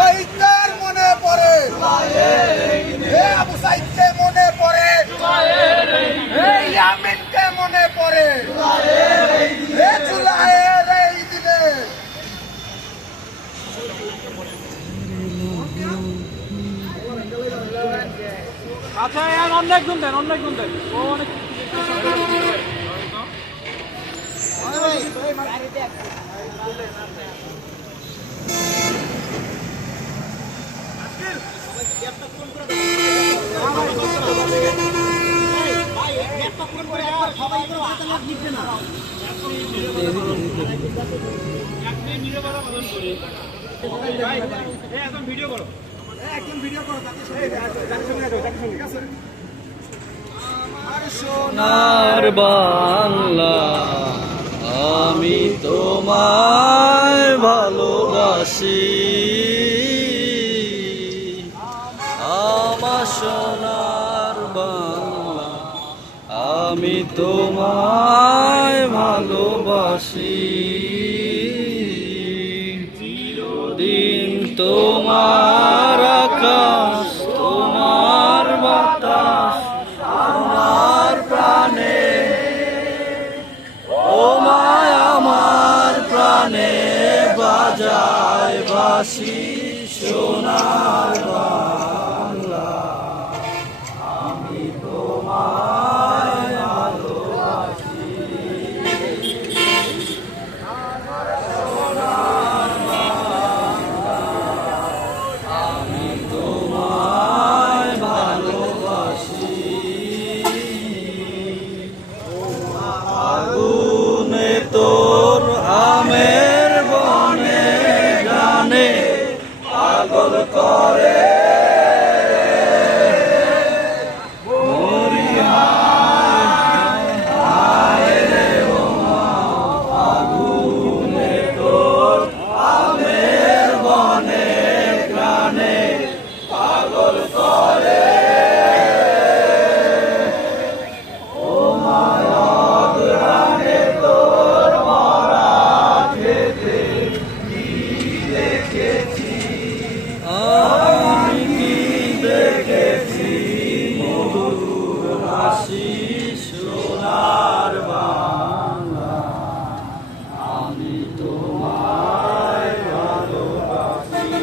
শহীদদের মনে পড়ে, আবু সাইদকে মনে পড়ে, ইয়ামিনকে মনে পড়ে, জুলাইয়ের এই দিনে। আচ্ছা অনেক জন দেন, অনেক জন দেন, ও অনেক ভিডিও করো, সোনার বাংলা আমি তোমায় ভালোবাসি, আমার সোনার বাংলা আমি তোমায় ভালোবাসি। চিরদিন তোমার আকাশ, তোমার বাতাস আমার প্রাণে, ও মায় আমার প্রাণে বাজায় বাঁশি সোনার বাংলা আমি তোমায় ভালোবাসি। সোনার বাংলা আমি তোমায় ভালোবাসি। আগুনে তোর আমের বনে গানে পাগল করে, মরি হায় হায় রে ও মা। আগুনে তোর আমের বনে গানে পাগল করে, ও মায়া গ্রানে তোর মরা খেতে কি দেখেছি, আমি কি দেখেছি মধুর হাসি সোনার বাংলা আমি তোমায় ভালোবাসি।